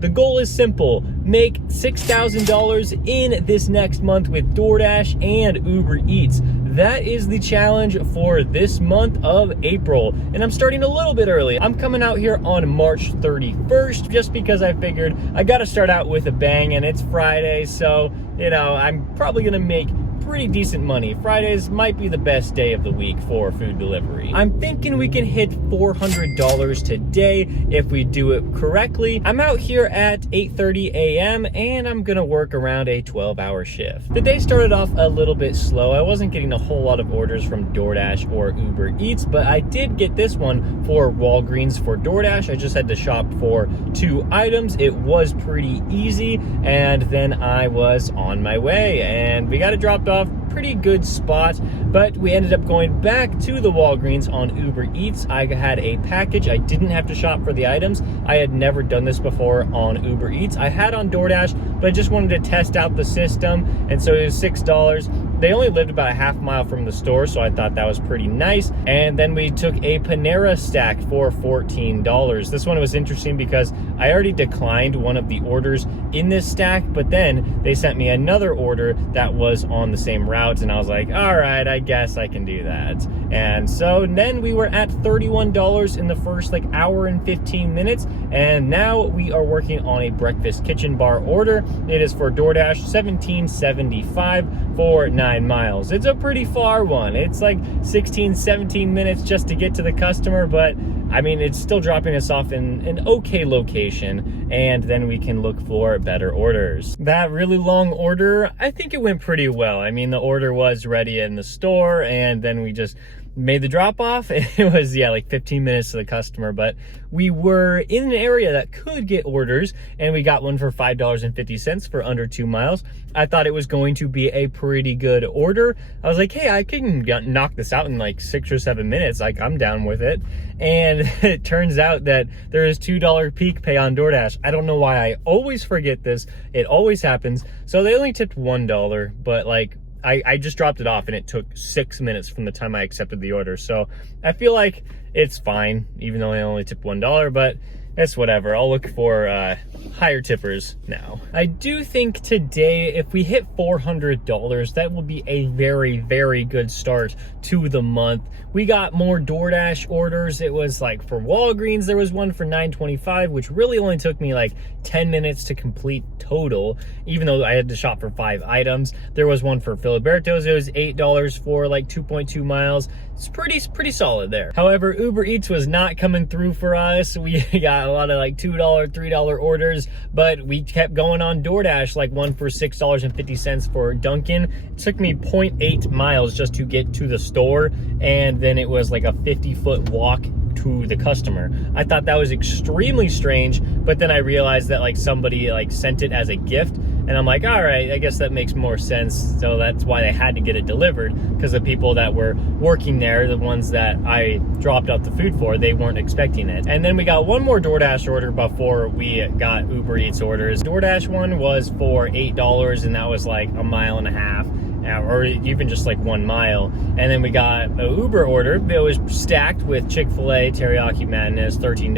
The goal is simple: make $6,000 in this next month with DoorDash and Uber Eats. That is the challenge for this month of April, and I'm starting a little bit early. I'm coming out here on March 31st just because I figured I got to start out with a bang, and it's Friday, so you know, I'm probably gonna make pretty decent money. Fridays might be the best day of the week for food delivery. I'm thinking we can hit $400 today if we do it correctly. I'm out here at 8:30 a.m. and I'm gonna work around a 12-hour shift. The day started off a little bit slow. I wasn't getting a whole lot of orders from DoorDash or Uber Eats, but I did get this one for Walgreens for DoorDash. I just had to shop for 2 items. It was pretty easy, and then I was on my way, and we got it dropped off pretty good spot, but we ended up going back to the Walgreens on Uber Eats. I had a package. I didn't have to shop for the items. I had never done this before on Uber Eats. I had on DoorDash, but I just wanted to test out the system, and so it was $6. They only lived about a half mile from the store, so I thought that was pretty nice. And then we took a Panera stack for $14. This one was interesting because I already declined one of the orders in this stack, but then they sent me another order that was on the same route, and I was like, all right, I guess I can do that. And so then we were at $31 in the first hour and 15 minutes, and now we are working on a breakfast kitchen bar order. It is for DoorDash, $17.75 for 9 miles. It's a pretty far one. It's like 16, 17 minutes just to get to the customer, but I mean, it's still dropping us off in an okay location, and then we can look for better orders. That really long order, I think it went pretty well. I mean, the order was ready in the store, and then we just made the drop off. It was, like 15 minutes to the customer, but we were in an area that could get orders, and we got one for $5.50 for under 2 miles. I thought it was going to be a pretty good order. I was like, hey, I can knock this out in like 6 or 7 minutes. Like, I'm down with it. And it turns out that there is $2 peak pay on DoorDash. I don't know why I always forget this. It always happens. So they only tipped $1, but I just dropped it off, and it took 6 minutes from the time I accepted the order. So I feel like it's fine, even though I only tipped $1, but it's whatever. I'll look for higher tippers now. I do think today, if we hit $400, that will be a very, very good start to the month. We got more DoorDash orders. It was like for Walgreens, there was one for $9.25, which really only took me like 10 minutes to complete total, even though I had to shop for 5 items. There was one for Filiberto's. It was $8 for like 2.2 miles. It's pretty solid there. However, Uber Eats was not coming through for us. We got a lot of like $2, $3 orders, but we kept going on DoorDash, like one for $6.50 for Dunkin'. It took me 0.8 miles just to get to the store, and then it was like a 50-foot walk to the customer. I thought that was extremely strange, but then I realized that like somebody like sent it as a gift, and I'm like, all right, I guess that makes more sense. So that's why they had to get it delivered, because the people that were working there, the ones that I dropped off the food for, they weren't expecting it. And then we got one more DoorDash order before we got Uber Eats orders. DoorDash one was for $8, and that was like a mile and a half, or even just like 1 mile. And then we got an Uber order. It was stacked with Chick-fil-A, Teriyaki Madness, $13.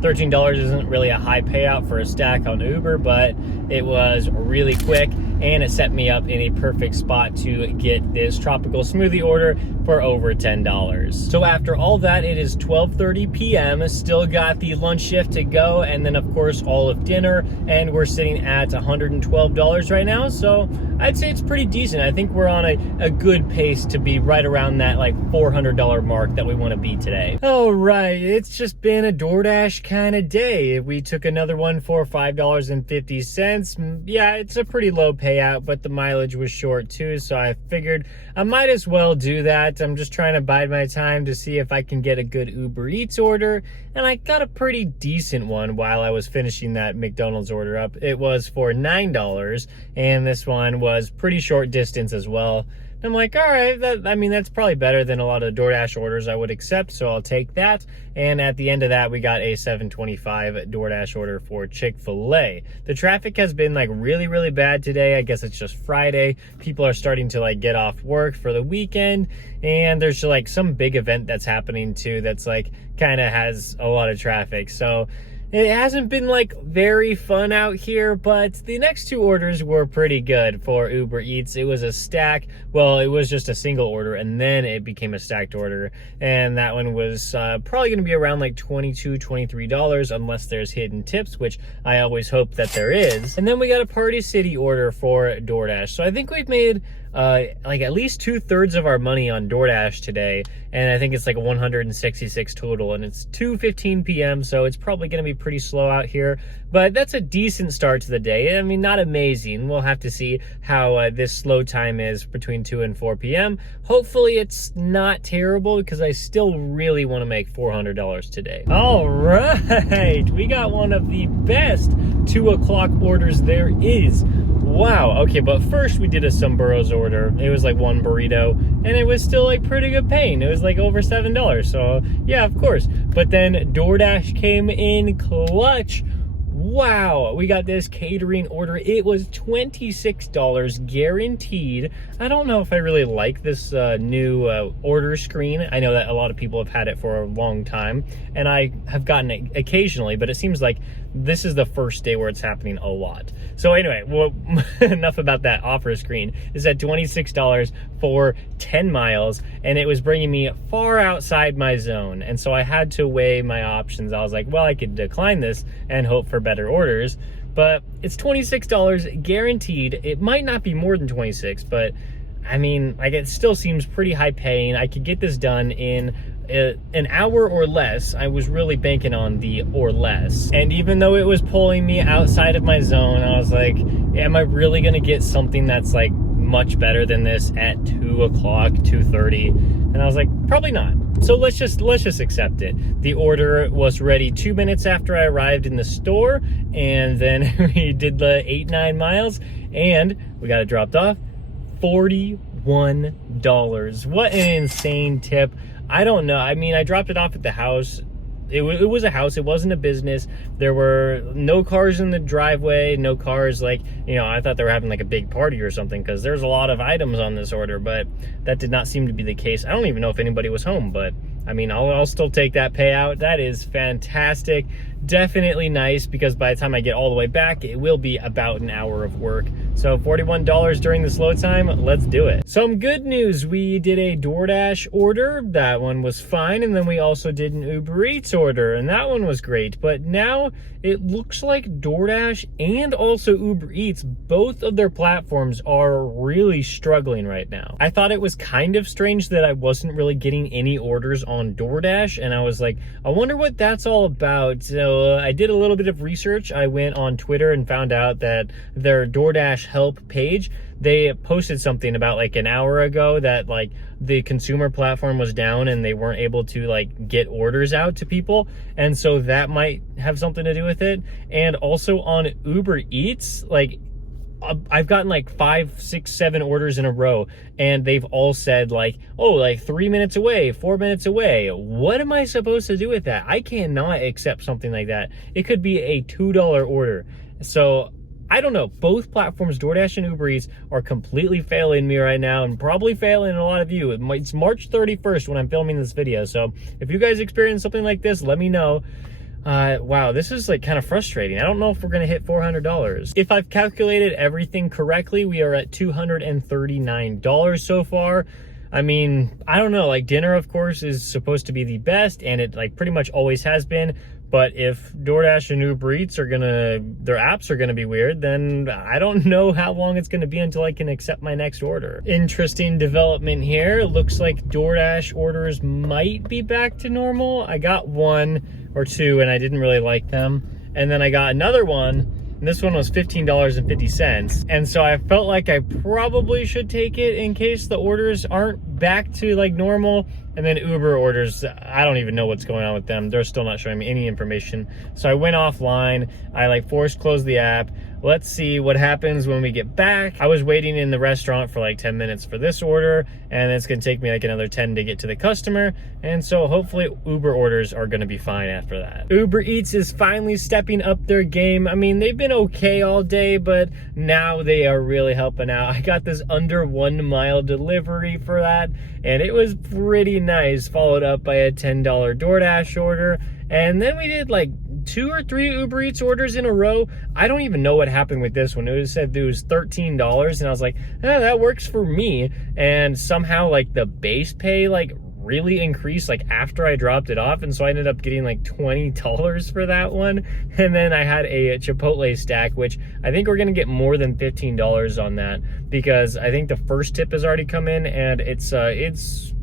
$13 isn't really a high payout for a stack on Uber, but it was really quick, and it set me up in a perfect spot to get this tropical smoothie order for over $10. So after all that, it is 12:30 p.m. Still got the lunch shift to go, and then of course all of dinner, and we're sitting at $112 right now. So I'd say it's pretty decent. I think we're on a good pace to be right around that like $400 mark that we want to be today. All right, it's just been a DoorDash kind of day. We took another one for $5.50. Yeah, it's a pretty low payout, but the mileage was short too, so I figured I might as well do that. I'm just trying to bide my time to see if I can get a good Uber Eats order, and I got a pretty decent one while I was finishing that McDonald's order up. It was for $9, and this one was pretty short distance as well. I'm like, all right, that's probably better than a lot of DoorDash orders I would accept, so I'll take that. And at the end of that, we got a $7.25 DoorDash order for Chick-fil-A. The traffic has been like really, really bad today. I guess it's just Friday. People are starting to like get off work for the weekend, and there's like some big event that's happening too that's like kind of has a lot of traffic. So It hasn't been like very fun out here, but the next two orders were pretty good for Uber Eats. It was a stack. Well, it was just a single order, and then it became a stacked order. And that one was probably going to be around like $22, $23, unless there's hidden tips, which I always hope that there is. And then we got a Party City order for DoorDash. So I think we've made like at least 2/3 of our money on DoorDash today, and I think it's like 166 total, and it's 2:15 p.m. so it's probably going to be pretty slow out here, but that's a decent start to the day. I mean, not amazing. We'll have to see how this slow time is between 2 and 4 p.m. Hopefully it's not terrible, because I still really want to make $400 today. All right, we got one of the best 2 o'clock orders there is. Wow, okay, but first we did a Sombrer's order. It was like 1 burrito, and it was still like pretty good paying. It was like over $7, so yeah, of course. But then DoorDash came in clutch. Wow, we got this catering order. It was $26 guaranteed. I don't know if I really like this new order screen. I know that a lot of people have had it for a long time, and I have gotten it occasionally, but it seems like this is the first day where it's happening a lot. So anyway, well, enough about that offer screen. It's at $26 for 10 miles, and it was bringing me far outside my zone. And so I had to weigh my options. I was like, well, I could decline this and hope for better orders, but it's $26 guaranteed. It might not be more than 26, but I mean, like, it still seems pretty high paying. I could get this done in an hour or less. I was really banking on the or less. And even though it was pulling me outside of my zone, I was like, am I really gonna get something that's like much better than this at 2 o'clock, 2:30? And I was like, probably not. So let's just accept it. The order was ready 2 minutes after I arrived in the store, and then we did the 8-9 miles, and we got it dropped off. $41. What an insane tip. I don't know. I mean, I dropped it off at the house. It was a house. It wasn't a business. There were no cars in the driveway, no cars, like, you know, I thought they were having like a big party or something, because there's a lot of items on this order, but that did not seem to be the case. I don't even know if anybody was home, but I mean, I'll still take that payout. That is fantastic. Definitely nice, because by the time I get all the way back, it will be about an hour of work. So $41 during the slow time, let's do it. Some good news, we did a DoorDash order. That one was fine. And then we also did an Uber Eats order, and that one was great. But now it looks like DoorDash and also Uber Eats, both of their platforms are really struggling right now. I thought it was kind of strange that I wasn't really getting any orders on DoorDash, and I was like, I wonder what that's all about. So I did a little bit of research. I went on Twitter and found out that their DoorDash help page, they posted something about like an hour ago that like the consumer platform was down and they weren't able to like get orders out to people, and so that might have something to do with it. And also on Uber Eats, like I've gotten like 5, 6, 7 orders in a row, and they've all said like, oh, like 3 minutes away, 4 minutes away. What am I supposed to do with that? I cannot accept something like that. It could be a $2 order. So I don't know. Both platforms, DoorDash and Uber Eats, are completely failing me right now, and probably failing a lot of you. It's March 31st when I'm filming this video, so if you guys experience something like this, let me know. Wow, this is like kind of frustrating. I don't know if we're gonna hit $400. If I've calculated everything correctly, we are at $239 so far. I mean, I don't know, like dinner, of course, is supposed to be the best, and it like pretty much always has been. But if DoorDash and Uber Eats their apps are gonna be weird, then I don't know how long it's gonna be until I can accept my next order. Interesting development here. It looks like DoorDash orders might be back to normal. I got 1 or 2 and I didn't really like them. And then I got another one, and this one was $15.50. And so I felt like I probably should take it in case the orders aren't back to like normal. And then Uber orders, I don't even know what's going on with them. They're still not showing me any information. So I went offline. I like forced closed the app. Let's see what happens when we get back. I was waiting in the restaurant for like 10 minutes for this order, and it's gonna take me like another 10 to get to the customer. And so hopefully Uber orders are gonna be fine after that. Uber Eats is finally stepping up their game. I mean, they've been okay all day, but now they are really helping out. I got this under 1 mile delivery for that, and it was pretty nice, followed up by a $10 DoorDash order. And then we did like 2 or 3 Uber Eats orders in a row. I don't even know what happened with this one. It said it was $13, and I was like, that works for me. And somehow like the base pay like really increased like after I dropped it off, and so I ended up getting like $20 for that one. And then I had a Chipotle stack, which I think we're gonna get more than $15 on that, because I think the first tip has already come in, and it's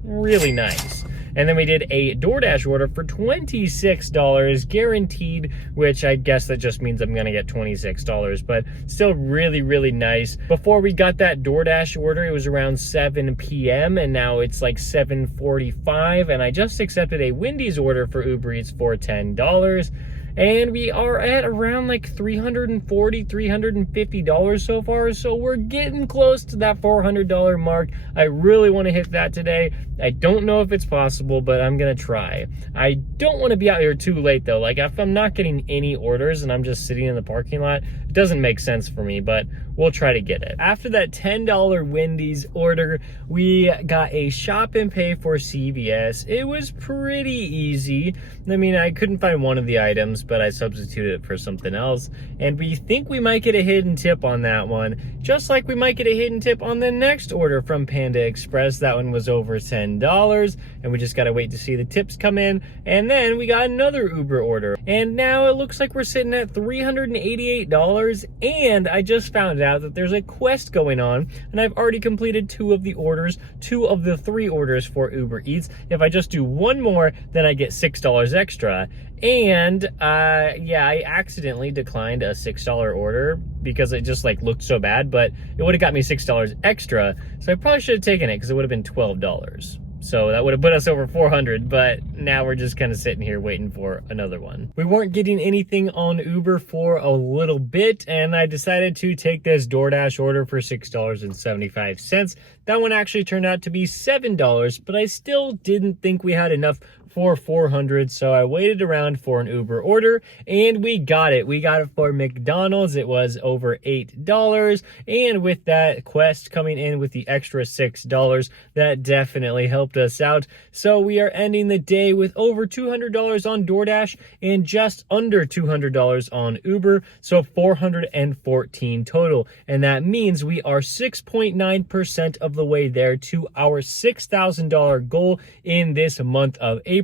really nice. And then we did a DoorDash order for $26 guaranteed, which I guess that just means I'm gonna get $26, but still really, really nice. Before we got that DoorDash order, it was around 7 p.m. and now it's like 7:45, and I just accepted a Wendy's order for Uber Eats for $10. And we are at around like $340, $350 so far. So we're getting close to that $400 mark. I really want to hit that today. I don't know if it's possible, but I'm going to try. I don't want to be out here too late though. Like if I'm not getting any orders and I'm just sitting in the parking lot, it doesn't make sense for me, but we'll try to get it. After that $10 Wendy's order, we got a shop and pay for CVS. It was pretty easy. I mean, I couldn't find one of the items, but I substituted it for something else. And we think we might get a hidden tip on that one, just like we might get a hidden tip on the next order from Panda Express. That one was over $10, and we just gotta wait to see the tips come in. And then we got another Uber order, and now it looks like we're sitting at $388. And I just found out that there's a quest going on, and I've already completed 2 of the orders, 2 of the 3 orders for Uber Eats. If I just do one more, then I get $6 extra. And yeah, I accidentally declined a $6 order because it just like looked so bad, but it would have got me $6 extra. So I probably should have taken it because it would have been $12. So that would have put us over 400, but now we're just kind of sitting here waiting for another one. We weren't getting anything on Uber for a little bit, and I decided to take this DoorDash order for $6.75. That one actually turned out to be $7, but I still didn't think we had enough for 400, so I waited around for an Uber order, and we got it. We got it for McDonald's. It was over $8, and with that quest coming in with the extra $6, that definitely helped us out. So we are ending the day with over $200 on DoorDash and just under $200 on Uber, so $414 total. And that means we are 6.9% of the way there to our $6,000 goal in this month of April,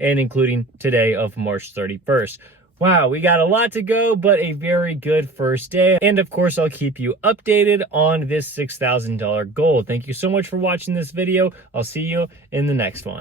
and including today of March 31st. Wow, we got a lot to go, but a very good first day. And of course, I'll keep you updated on this $6,000 goal. Thank you so much for watching this video. I'll see you in the next one.